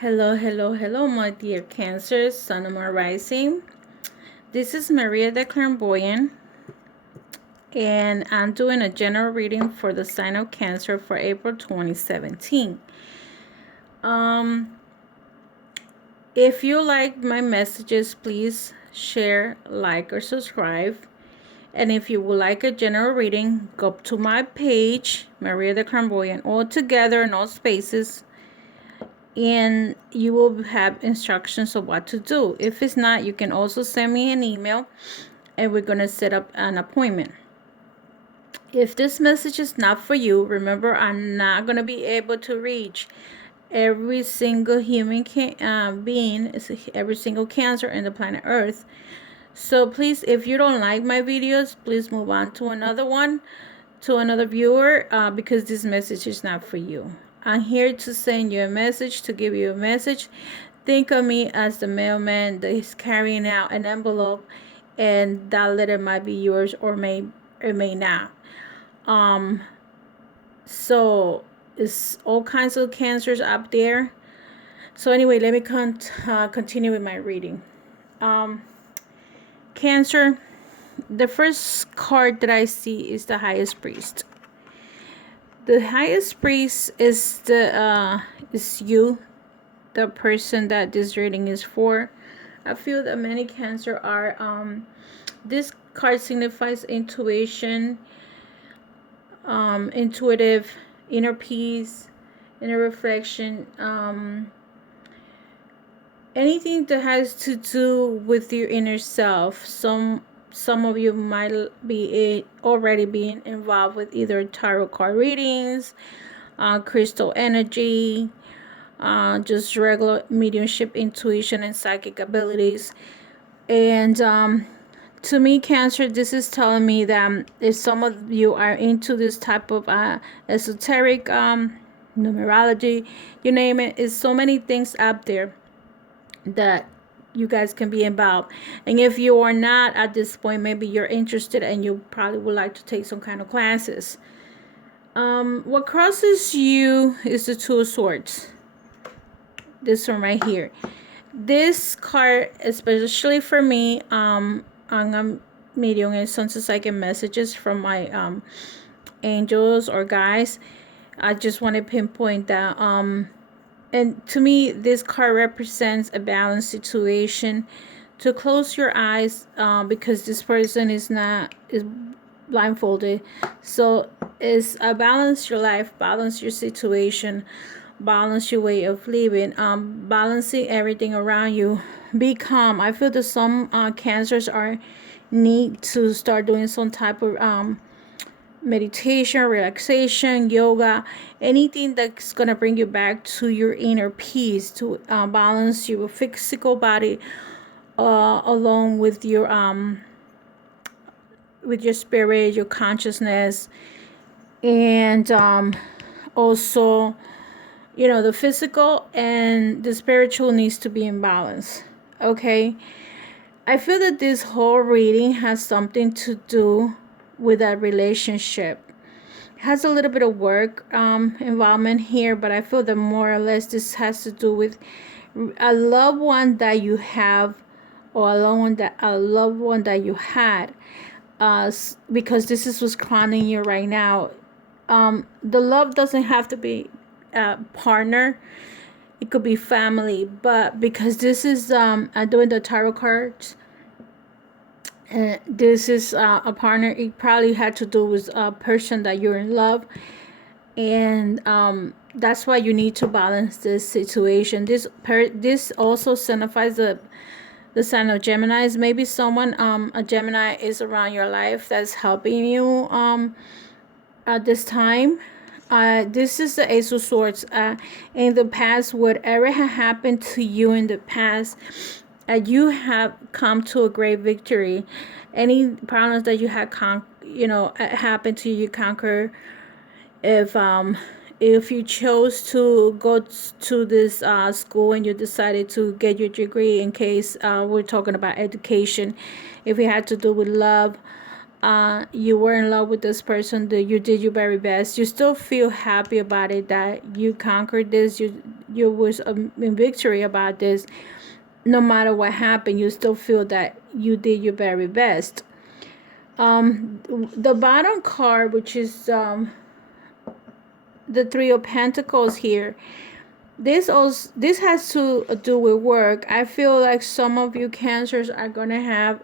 Hello, hello, hello, my dear Cancer, Sun and Moon Rising. This is Maria the Clairvoyant, and I'm doing a general reading for the sign of Cancer for April 2017. Um, if you like my messages, please share, like, or subscribe. And if you would like a general reading, go to my page, Maria the Clairvoyant, all together, no spaces, and you will have instructions of what to do. If it's not, you can also send me an email and we're going to set up an appointment. If this message is not for you, remember, I'm not going to be able to reach every single human being, every single Cancer in the planet Earth. So please, if you don't like my videos, please move on to another one, to another viewer, because this message is not for you. I'm here to send you a message, to give you a message. Think of me as the mailman that is carrying out an envelope, and that letter might be yours or may not. So it's all kinds of cancers up there. So anyway, let me continue with my reading. Cancer, the first card that I see is the highest priest. The highest priest is is you, the person that this reading is for. I feel that many Cancer are this card signifies intuition, intuitive, inner peace, inner reflection, anything that has to do with your inner self. Some of you might be already being involved with either tarot card readings, crystal energy, just regular mediumship, intuition, and psychic abilities. And to me, Cancer, this is telling me that if some of you are into this type of esoteric, numerology, you name it, is so many things out there that you guys can be involved. And if you are not at this point, maybe you're interested and you probably would like to take some kind of classes. What crosses you is the Two of Swords. This one right here. This card, especially for me, I'm a medium and sometimes I get messages from my angels or guides. I just want to pinpoint that and to me this card represents a balanced situation. To close your eyes, because this person is blindfolded. So it's balance your life, balance your situation, balance your way of living, balancing everything around you. Be calm. I feel that some cancers are need to start doing some type of meditation, relaxation, yoga, anything that's gonna bring you back to your inner peace, to balance your physical body along with your spirit, your consciousness, and also, the physical and the spiritual needs to be in balance. Okay, I feel that this whole reading has something to do with that relationship. It has a little bit of work involvement here, but I feel that more or less this has to do with a loved one that you have, or a loved one that you had, because this is what's crowning you right now. The love doesn't have to be a partner, it could be family, but because this is doing the tarot cards, this is a partner. It probably had to do with a person that you're in love, and that's why you need to balance this situation. This also signifies the sign of Gemini. Maybe someone, a Gemini, is around your life that's helping you at this time. This is the Ace of Swords. In the past, whatever had happened to you in the past, you have come to a great victory. Any problems that you had happened to you, conquer. If you chose to go to this school and you decided to get your degree, in case we're talking about education, if it had to do with love, you were in love with this person, that you did your very best, you still feel happy about it, that you conquered this, you was in victory about this. No matter what happened, you still feel that you did your very best. The bottom card, which is the Three of Pentacles here, this has to do with work. I feel like some of you cancers are gonna have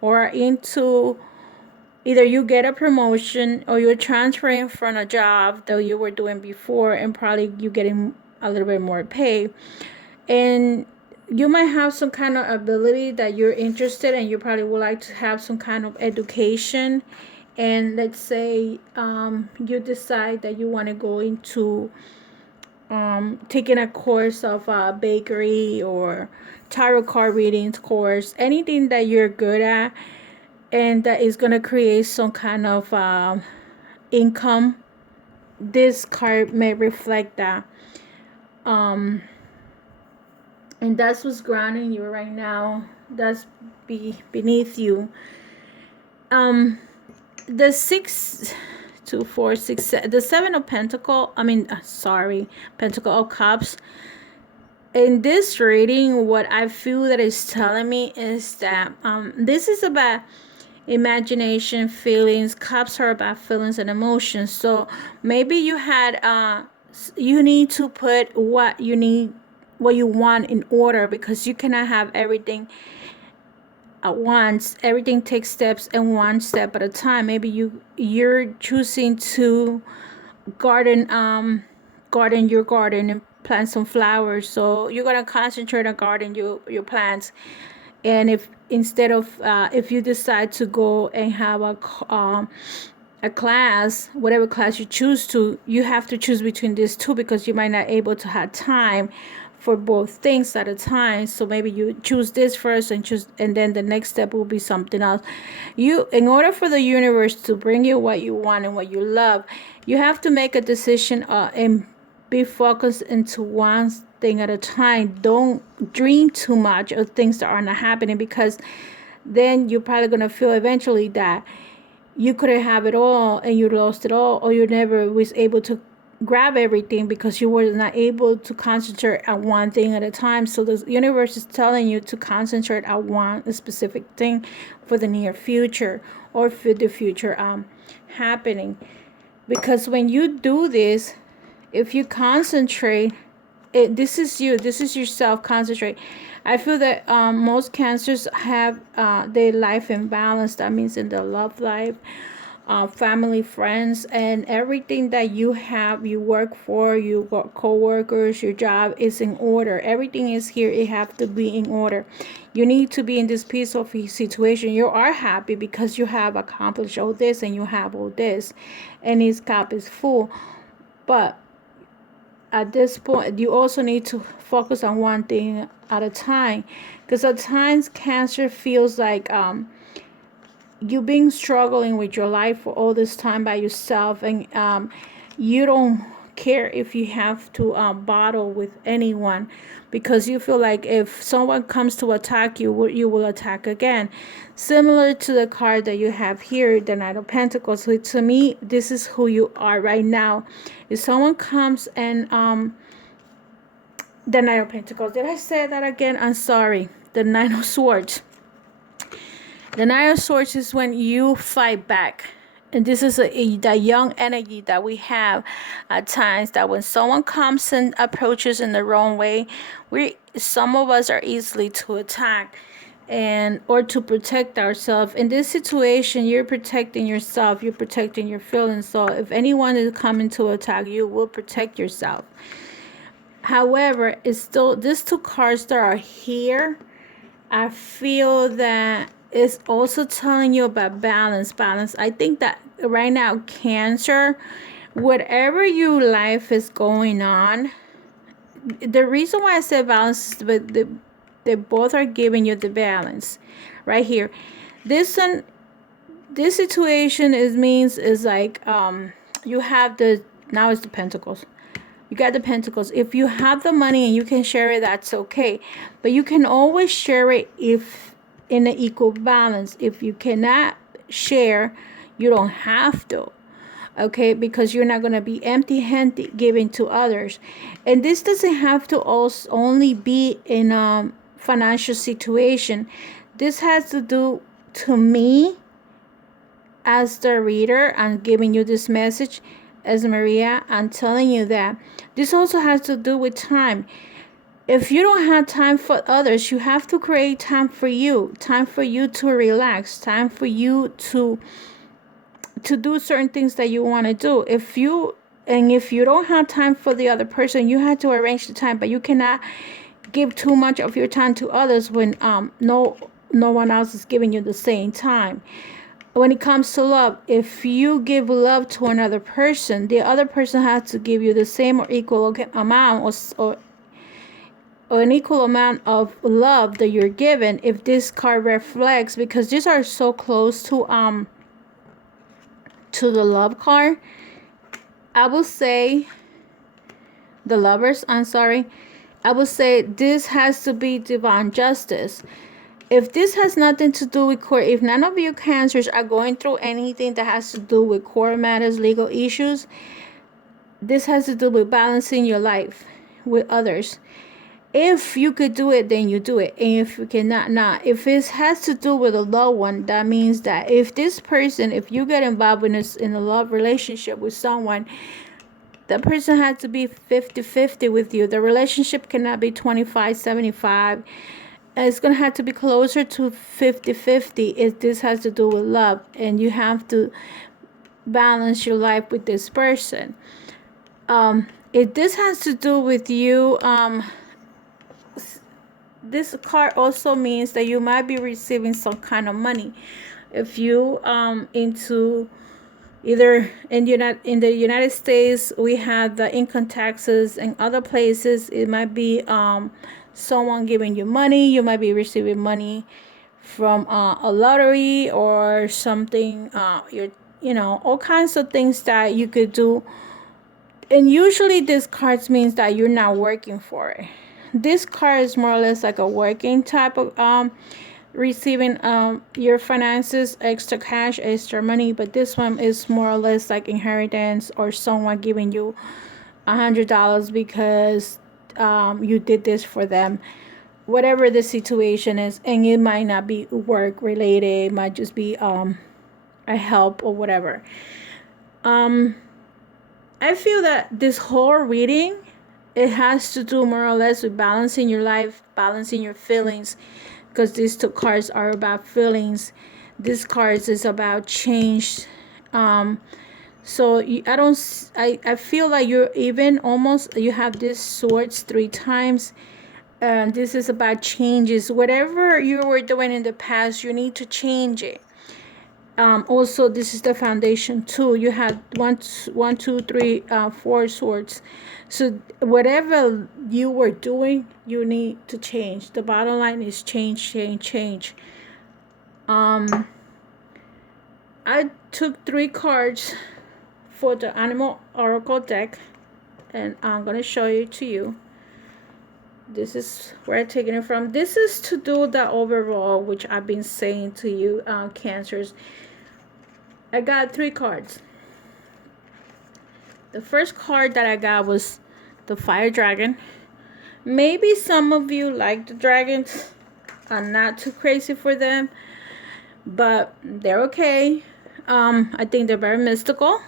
or are into, either you get a promotion or you're transferring from a job that you were doing before, and probably you getting a little bit more pay, and you might have some kind of ability that you're interested in. You probably would like to have some kind of education, and let's say you decide that you want to go into taking a course of bakery or tarot card readings course, anything that you're good at and that is going to create some kind of income. This card may reflect that. And that's what's grounding you right now. That's beneath you. The 6, 2, 4, 6, the 7 of Pentacle. Pentacle of Cups. In this reading, what I feel that is telling me is that this is about imagination, feelings. Cups are about feelings and emotions. So maybe you had you need to put what you want in order, because you cannot have everything at once. Everything takes steps, and one step at a time. Maybe you're choosing to garden your garden and plant some flowers, so you're gonna concentrate on garden your plants. And if instead of if you decide to go and have a class, whatever class you choose to, you have to choose between these two, because you might not able to have time for both things at a time. So maybe you choose this first and then the next step will be something else. In order for the universe to bring you what you want and what you love, you have to make a decision and be focused into one thing at a time. Don't dream too much of things that are not happening, because then you're probably going to feel eventually that you couldn't have it all and you lost it all, or you never was able to grab everything because you were not able to concentrate on one thing at a time. So the universe is telling you to concentrate on one specific thing for the near future, or for the future happening. Because when you do this, if you concentrate, this is yourself. Concentrate. I feel that most cancers have their life in balance. That means in their love life, family, friends, and everything that you have, you work for, you got co-workers, your job is in order. Everything is here. It have to be in order. You need to be in this peaceful situation. You are happy because you have accomplished all this and you have all this, and his cup is full. But at this point, you also need to focus on one thing at a time, because at times Cancer feels like you've been struggling with your life for all this time by yourself, and you don't care if you have to battle with anyone, because you feel like if someone comes to attack you, you will attack again. Similar to the card that you have here, the Knight of Pentacles. So to me, this is who you are right now. If someone comes and the Knight of Pentacles, did I say that again? I'm sorry. The Knight of Swords. The Knight of Swords is when you fight back. And this is the young energy that we have at times, that when someone comes and approaches in the wrong way, some of us are easily to attack or to protect ourselves. In this situation, you're protecting yourself, you're protecting your feelings. So if anyone is coming to attack you, will protect yourself. However, it's still these two cards that are here, I feel that it's also telling you about balance. I think that right now, Cancer, whatever your life is going on, the reason why I said balance is but they both are giving you the balance right here. This situation is like you have now it's the Pentacles. You got the Pentacles. If you have the money and you can share it, that's okay. But you can always share it if in an equal balance. If you cannot, share, you don't have to. Okay, because you're not going to be empty-handed giving to others. And this doesn't have to also only be in a financial situation. This has to do, to me, as the reader, I'm giving you this message as Maria. I'm telling you that this also has to do with time. If you don't have time for others, you have to create time for you to relax, time for you to do certain things that you want to do. If you don't have time for the other person, you have to arrange the time, but you cannot give too much of your time to others when no one else is giving you the same time. When it comes to love, if you give love to another person, the other person has to give you the same or equal amount, or an equal amount of love that you're given. If this card reflects, because these are so close to the love card, I will say the lovers, I'm sorry, I will say this has to be divine justice. If this has nothing to do with court, if none of you cancers are going through anything that has to do with court matters, legal issues, this has to do with balancing your life with others. If you could do it, then you do it. And if you cannot, not. If it has to do with a loved one, that means that if this person, if you get involved in a love relationship with someone, that person has to be 50-50 with you. The relationship cannot be 25-75. It's going to have to be closer to 50-50 if this has to do with love. And you have to balance your life with this person. If this has to do with you, this card also means that you might be receiving some kind of money. If you into either in the United States, we have the income taxes, and other places it might be someone giving you money. You might be receiving money from a lottery or something. All kinds of things that you could do. And usually this card means that you're not working for it. This card is more or less like a working type of receiving your finances, extra cash, extra money. But this one is more or less like inheritance, or someone giving you $100 because you did this for them. Whatever the situation is, and it might not be work related, it might just be a help or whatever. I feel that this whole reading, it has to do more or less with balancing your life, balancing your feelings, because these two cards are about feelings. This card is about change. So I feel like you're even almost, you have this swords 3 times. And this is about changes. Whatever you were doing in the past, you need to change it. Also, this is the foundation too. You had one, two, three, 4 swords. So whatever you were doing, you need to change. The bottom line is change, change, change. I took 3 cards for the Animal Oracle deck, and I'm gonna show it to you. This is where I'm taking it from. This is to do the overall, which I've been saying to you, cancers. I got 3 cards. The first card that I got was the Fire Dragon. Maybe some of you like the dragons. I'm not too crazy for them, but they're okay. I think they're very mystical.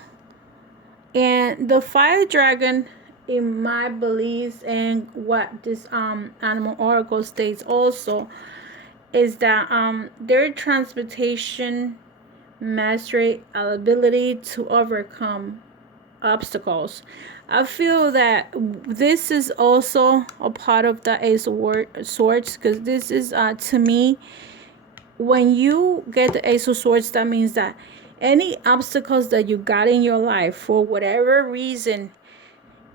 And the Fire Dragon, in my beliefs and what this Animal Oracle states also, is that their transportation mastery, ability to overcome obstacles. I feel that this is also a part of the Ace of Swords, because this is to me, when you get the Ace of Swords, that means that any obstacles that you got in your life for whatever reason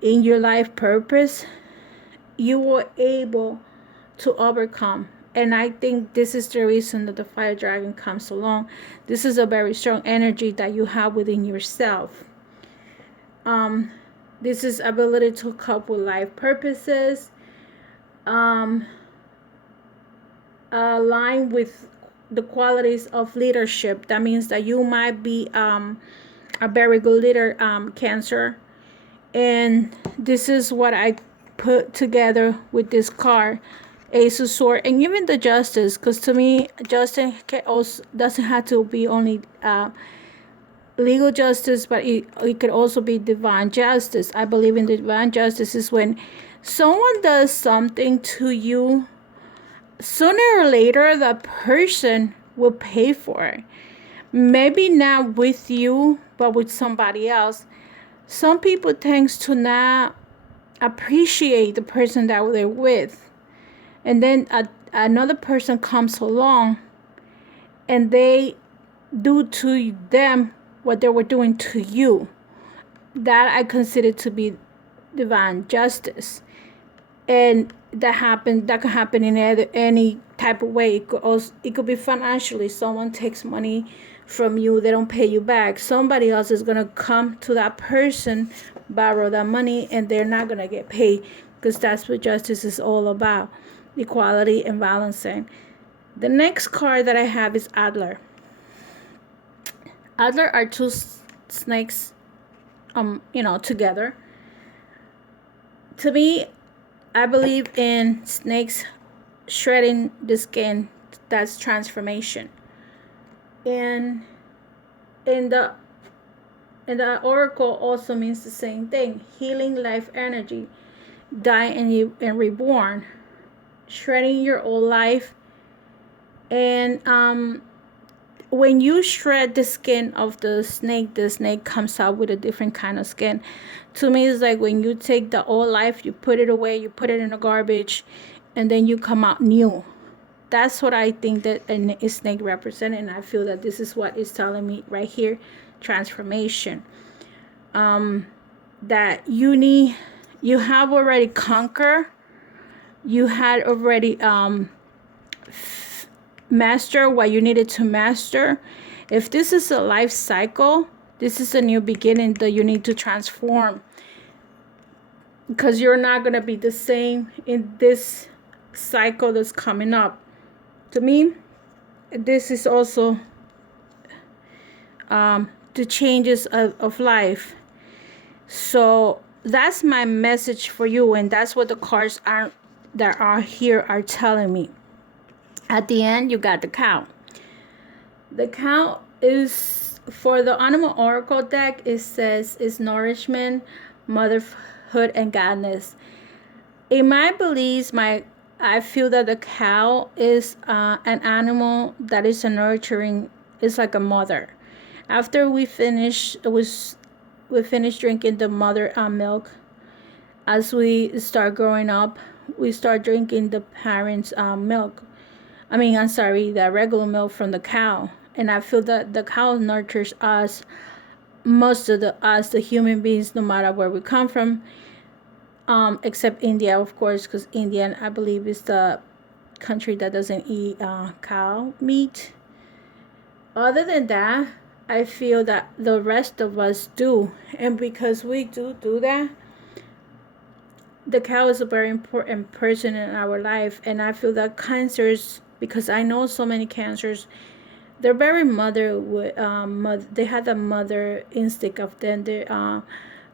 in your life purpose, you were able to overcome. And I think this is the reason that the Fire Dragon comes along. This is a very strong energy that you have within yourself. This is ability to cope with life purposes, align with the qualities of leadership. That means that you might be a very good leader, Cancer. And this is what I put together with this card, Ace of Swords, and even the Justice, because to me, justice also doesn't have to be only legal justice, but it could also be divine justice. I believe in divine justice is when someone does something to you, sooner or later the person will pay for it. Maybe not with you, but with somebody else. Some people tend to not appreciate the person that they're with, and then another person comes along and they do to them what they were doing to you. That I consider to be divine justice. And that could happen in any type of way. It could be financially. Someone takes money from you, they don't pay you back. Somebody else is gonna come to that person, borrow that money, and they're not gonna get paid, because that's what justice is all about: equality and balancing. The next card that I have is Adler. Adler are two snakes, together. To me, I believe in snakes shredding the skin. That's transformation. And in the oracle also means the same thing: healing, life energy, die and reborn, shredding your old life. And when you shred the skin of the snake comes out with a different kind of skin. To me, it's like when you take the old life, you put it away, you put it in the garbage, and then you come out new. That's what I think that a snake represents, and I feel that this is what it's telling me right here: transformation. That you have already conquered, you had already master what you needed to master. If this is a life cycle, this is a new beginning that you need to transform, because you're not going to be the same in this cycle that's coming up. To me, this is also the changes of life. So that's my message for you, and that's what the cards that are here are telling me. At the end, you got the cow. The cow is, for the animal oracle deck, it says is nourishment, motherhood, and godness. In my beliefs, I feel that the cow is an animal that is a nurturing. It's like a mother. After we finish drinking the mother milk, as we start growing up, we start drinking the parents' milk. The regular milk from the cow. And I feel that the cow nurtures us, the human beings, no matter where we come from, except India, of course, because India, I believe, is the country that doesn't eat cow meat. Other than that, I feel that the rest of us do. And because we do that, the cow is a very important person in our life. And I feel that cancers, because I know so many cancers, they're very they have the mother instinct of them. They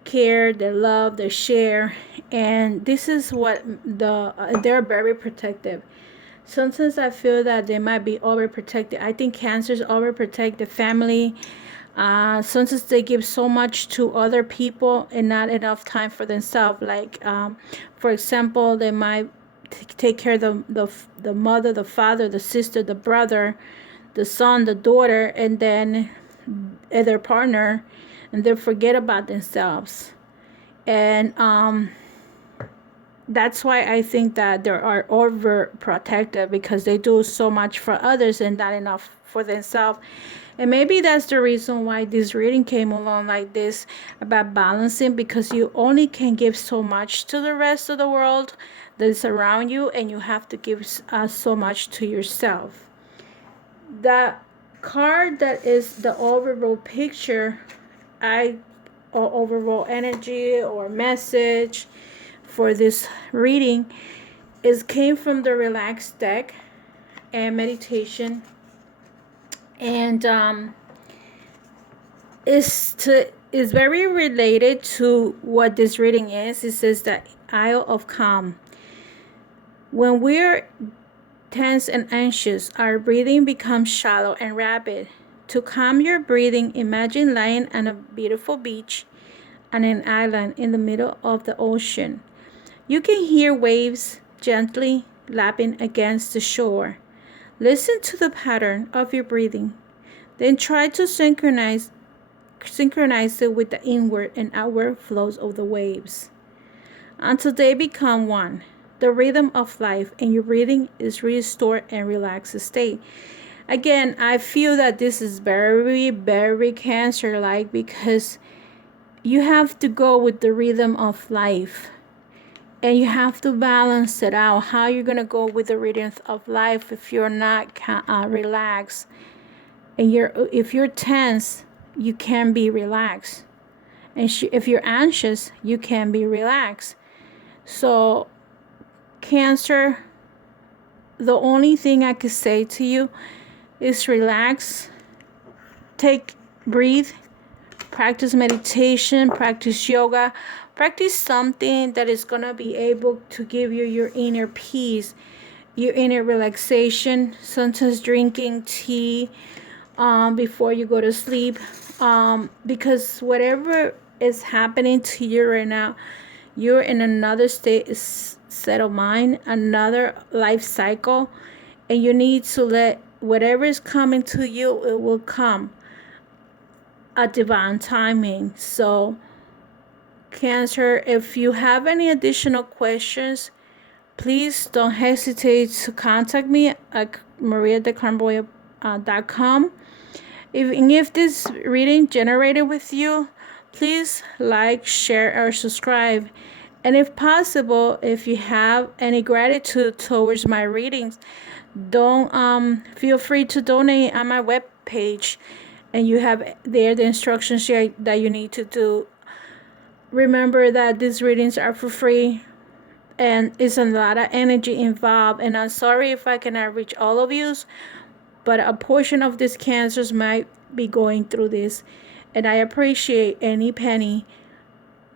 care, they love, they share, and this is what they're very protective. Sometimes I feel that they might be overprotected. I think cancers overprotect the family. Sometimes they give so much to other people and not enough time for themselves. Like, for example, they might take care of the mother, the father, the sister, the brother, the son, the daughter, and then their partner, and they forget about themselves. And that's why I think that they are overprotective, because they do so much for others and not enough for themselves. And maybe that's the reason why this reading came along like this, about balancing, because you only can give so much to the rest of the world that is around you, and you have to give so much to yourself. The card that is the overall picture, or overall energy or message for this reading, came from the relaxed deck and meditation. And is very related to what this reading is. It says the Isle of Calm. When we're tense and anxious, our breathing becomes shallow and rapid. To calm your breathing, imagine lying on a beautiful beach on an island in the middle of the ocean. You can hear waves gently lapping against the shore. Listen to the pattern of your breathing. Then try to synchronize it with the inward and outward flows of the waves until they become one. The rhythm of life and your breathing is restored and relaxed state. Again, I feel that this is very, very Cancer like, because you have to go with the rhythm of life and you have to balance it out. How you're going to go with the rhythm of life if you're not relaxed, and if you're tense, you can be relaxed, and if you're anxious, you can be relaxed. So Cancer, the only thing I could say to you is relax, breathe, practice meditation, practice yoga, practice something that is going to be able to give you your inner peace, your inner relaxation. Sometimes drinking tea before you go to sleep, because whatever is happening to you right now, you're in another set of mind, another life cycle, and you need to let whatever is coming to you, it will come at divine timing. So Cancer, if you have any additional questions, please don't hesitate to contact me at mariadeclarmboya.com. If this reading generated with you, please like, share, or subscribe. And if possible, if you have any gratitude towards my readings, don't feel free to donate on my web page, and you have there the instructions that you need to do. Remember that these readings are for free, and it's a lot of energy involved, and I'm sorry if I cannot reach all of you, but a portion of these Cancers might be going through this, and I appreciate any penny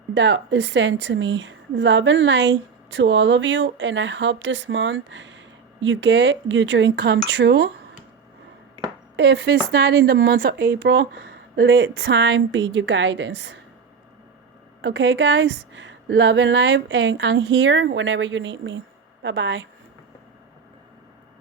that is sent to me. Love and light to all of you, and I hope this month you get your dream come true. If it's not in the month of April, let time be your guidance. Okay, guys? Love and life, and I'm here whenever you need me. Bye-bye.